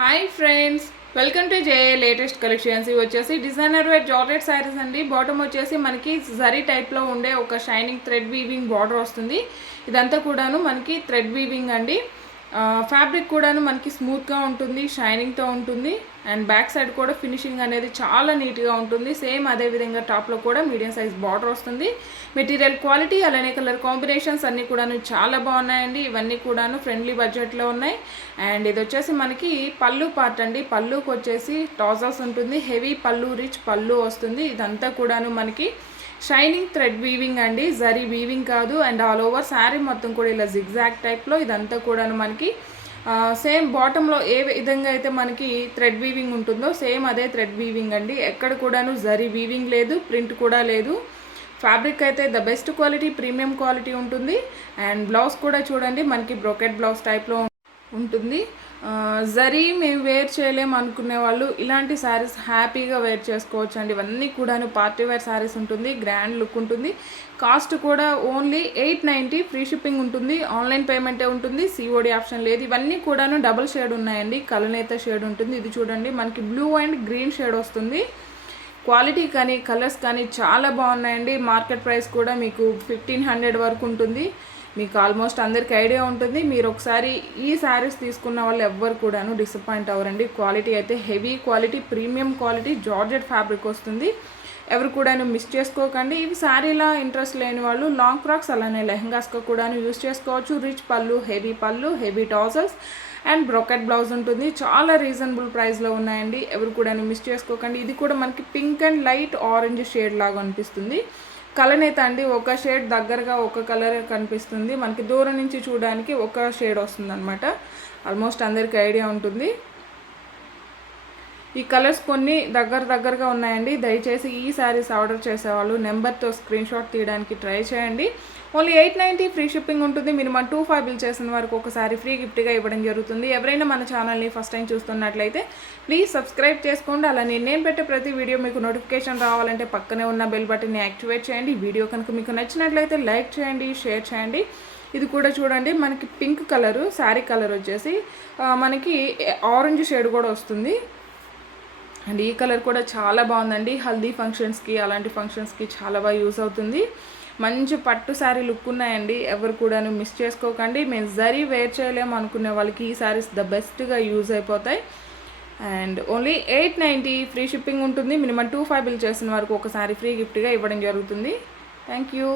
Hi friends, welcome to J latest collections. ఇవి వచ్చేసి designer wear georgette saris అండి. Bottom వచ్చేసి మనకి జరీ టైప్లో ఉండే ఒక షైనింగ్ థ్రెడ్ వీవింగ్ బార్డర్ వస్తుంది. ఇదంతా కూడాను మనకి థ్రెడ్ వీవింగ్ అండి. ఫ్యాబ్రిక్ కూడాను మనకి స్మూత్గా ఉంటుంది, షైనింగ్తో ఉంటుంది. అండ్ బ్యాక్ సైడ్ కూడా ఫినిషింగ్ అనేది చాలా నీట్గా ఉంటుంది. సేమ్ అదేవిధంగా టాప్లో కూడా మీడియం సైజ్ బార్డర్ వస్తుంది. మెటీరియల్ క్వాలిటీ అలానే కలర్ కాంబినేషన్స్ అన్నీ కూడాను చాలా బాగున్నాయండి. ఇవన్నీ కూడాను ఫ్రెండ్లీ బడ్జెట్లో ఉన్నాయి. అండ్ ఇది వచ్చేసి మనకి పళ్ళు పార్ట్ అండి. పళ్ళుకి వచ్చేసి టాజల్స్ ఉంటుంది, హెవీ పళ్ళు, రిచ్ పళ్ళు వస్తుంది. ఇదంతా కూడాను మనకి షైనింగ్ థ్రెడ్ వీవింగ్ అండి, జరీ వీవింగ్ కాదు. అండ్ ఆల్ ఓవర్ శారీ మొత్తం కూడా ఇలా జిగ్జాగ్ టైప్లో ఇదంతా కూడాను మనకి సేమ్ బాటంలో ఏ విధంగా అయితే మనకి థ్రెడ్ వీవింగ్ ఉంటుందో సేమ్ అదే థ్రెడ్ వీవింగ్ అండి. ఎక్కడ కూడాను జరీ వీవింగ్ లేదు, ప్రింట్ కూడా లేదు. ఫ్యాబ్రిక్ అయితే the best quality, premium quality ఉంటుంది. అండ్ బ్లౌజ్ కూడా చూడండి మనకి బ్రోకెట్ బ్లౌజ్ టైప్లో ఉంటుంది. జరీ మేము వేర్ చేయలేము అనుకునే వాళ్ళు ఇలాంటి శారీస్ హ్యాపీగా వేర్ చేసుకోవచ్చు అండి. ఇవన్నీ కూడాను పార్టీ వేర్ శారీస్ ఉంటుంది, గ్రాండ్ లుక్ ఉంటుంది. కాస్ట్ కూడా ఓన్లీ 890, ఫ్రీ షిప్పింగ్ ఉంటుంది. ఆన్లైన్ పేమెంటే ఉంటుంది, సిఓడి ఆప్షన్ లేదు. ఇవన్నీ కూడాను డబుల్ షేడ్ ఉన్నాయండి, కలనేత షేడ్ ఉంటుంది. ఇది చూడండి మనకి బ్లూ అండ్ గ్రీన్ షేడ్ వస్తుంది. క్వాలిటీ కానీ కలర్స్ కానీ చాలా బాగున్నాయండి. మార్కెట్ ప్రైస్ కూడా మీకు 1500 వరకు ఉంటుంది. మీకు ఆల్మోస్ట్ అందరికి ఐడియా ఉంటుంది. మీరు ఒకసారి ఈ శారీస్ తీసుకున్న వాళ్ళు ఎవ్వరు కూడాను డిసప్పాయింట్ అవ్వరండి. క్వాలిటీ అయితే heavy quality, premium quality, georgette fabric వస్తుంది. ఎవరు కూడాను మిస్ చేసుకోకండి. ఇవి శారీలా ఇంట్రెస్ట్ లేని వాళ్ళు లాంగ్ ఫ్రాక్స్ అలానే లెహంగాస్గా కూడాను యూస్ చేసుకోవచ్చు. రిచ్ పళ్ళు, heavy tassels and brocade blouse ఉంటుంది. చాలా రీజనబుల్ ప్రైస్లో ఉన్నాయండి. ఎవరు కూడాను మిస్ చేసుకోకండి. ఇది కూడా మనకి pink and light orange shade లాగా అనిపిస్తుంది. కలనేత అండి, ఒక షేడ్ దగ్గరగా ఒక కలర్ కనిపిస్తుంది. మనకి దూరం నుంచి చూడడానికి ఒక షేడ్ వస్తుంది అనమాట. ఆల్మోస్ట్ అందరికీ ఐడియా ఉంటుంది. ఈ కలర్స్ కొన్ని దగ్గరగా ఉన్నాయండి. దయచేసి ఈ శారీస్ ఆర్డర్ చేసేవాళ్ళు నెంబర్తో స్క్రీన్ షాట్ తీయడానికి ట్రై చేయండి. ఓన్లీ 890, ఫ్రీ షిప్పింగ్ ఉంటుంది. మినిమం 25 బిల్ చేసిన వరకు ఒకసారి ఫ్రీ గిఫ్ట్గా ఇవ్వడం జరుగుతుంది. ఎవరైనా మన ఛానల్ని ఫస్ట్ టైం చూస్తున్నట్లయితే ప్లీజ్ సబ్స్క్రైబ్ చేసుకోండి. అలానే నేను పెట్టే ప్రతి వీడియో మీకు నోటిఫికేషన్ రావాలంటే పక్కనే ఉన్న బెల్ బటన్ని యాక్టివేట్ చేయండి. వీడియో కనుక మీకు నచ్చినట్లయితే లైక్ చేయండి, షేర్ చేయండి. ఇది కూడా చూడండి మనకి పింక్ కలరు, శారీ కలర్ వచ్చేసి మనకి ఆరెంజ్ షేడ్ కూడా వస్తుంది. అండ్ ఈ కలర్ కూడా చాలా బాగుందండి. హల్దీ ఫంక్షన్స్కి అలాంటి ఫంక్షన్స్కి చాలా బాగా యూస్ అవుతుంది. మంచి పట్టు శారీ లుక్ ఉన్నాయండి. ఎవరు కూడాను మిస్ చేసుకోకండి. మేము జరీ వేర్ చేయలేము అనుకునే వాళ్ళకి ఈ శారీస్ ద బెస్ట్గా యూజ్ అయిపోతాయి. అండ్ ఓన్లీ 890, ఫ్రీ షిప్పింగ్ ఉంటుంది. మినిమం 25 బిల్ చేసిన వరకు ఒకసారి ఫ్రీ గిఫ్ట్గా ఇవ్వడం జరుగుతుంది. Thank you.